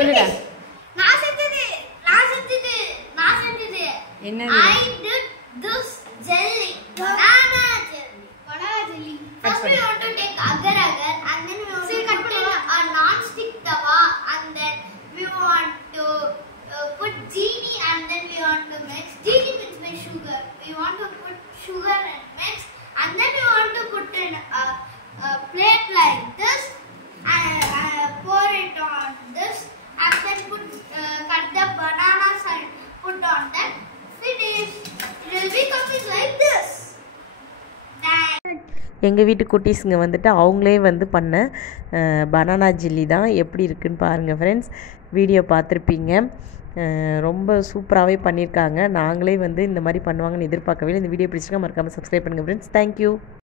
சொல்லுடா. நான் செஞ்சது. என்னது? I did this jelly. Banana jelly. First we want to take agar and then we want to put in a non-stick tawa and then we want to put genie and then we want to mix. Genie means by sugar. We want to put sugar and mix and then we want to put in a plate like this and pour it on this and then cut the bananas and put on that. Finish. It will be coming like this. எங்கள் வீட்டு குட்டீஸுங்க வந்துட்டு அவங்களே வந்து பண்ண banana Jilly தான். எப்படி இருக்குன்னு பாருங்கள் ஃப்ரெண்ட்ஸ். வீடியோ பார்த்துருப்பீங்க. ரொம்ப சூப்பராகவே பண்ணியிருக்காங்க. நாங்களே வந்து இந்த மாதிரி பண்ணுவாங்கன்னு எதிர்பார்க்கவே இல்லை. இந்த வீடியோ பிடிச்சிருக்கா மறக்காமல் சப்ஸ்கிரைப் பண்ணுங்கள் ஃப்ரெண்ட்ஸ். தேங்க்யூ.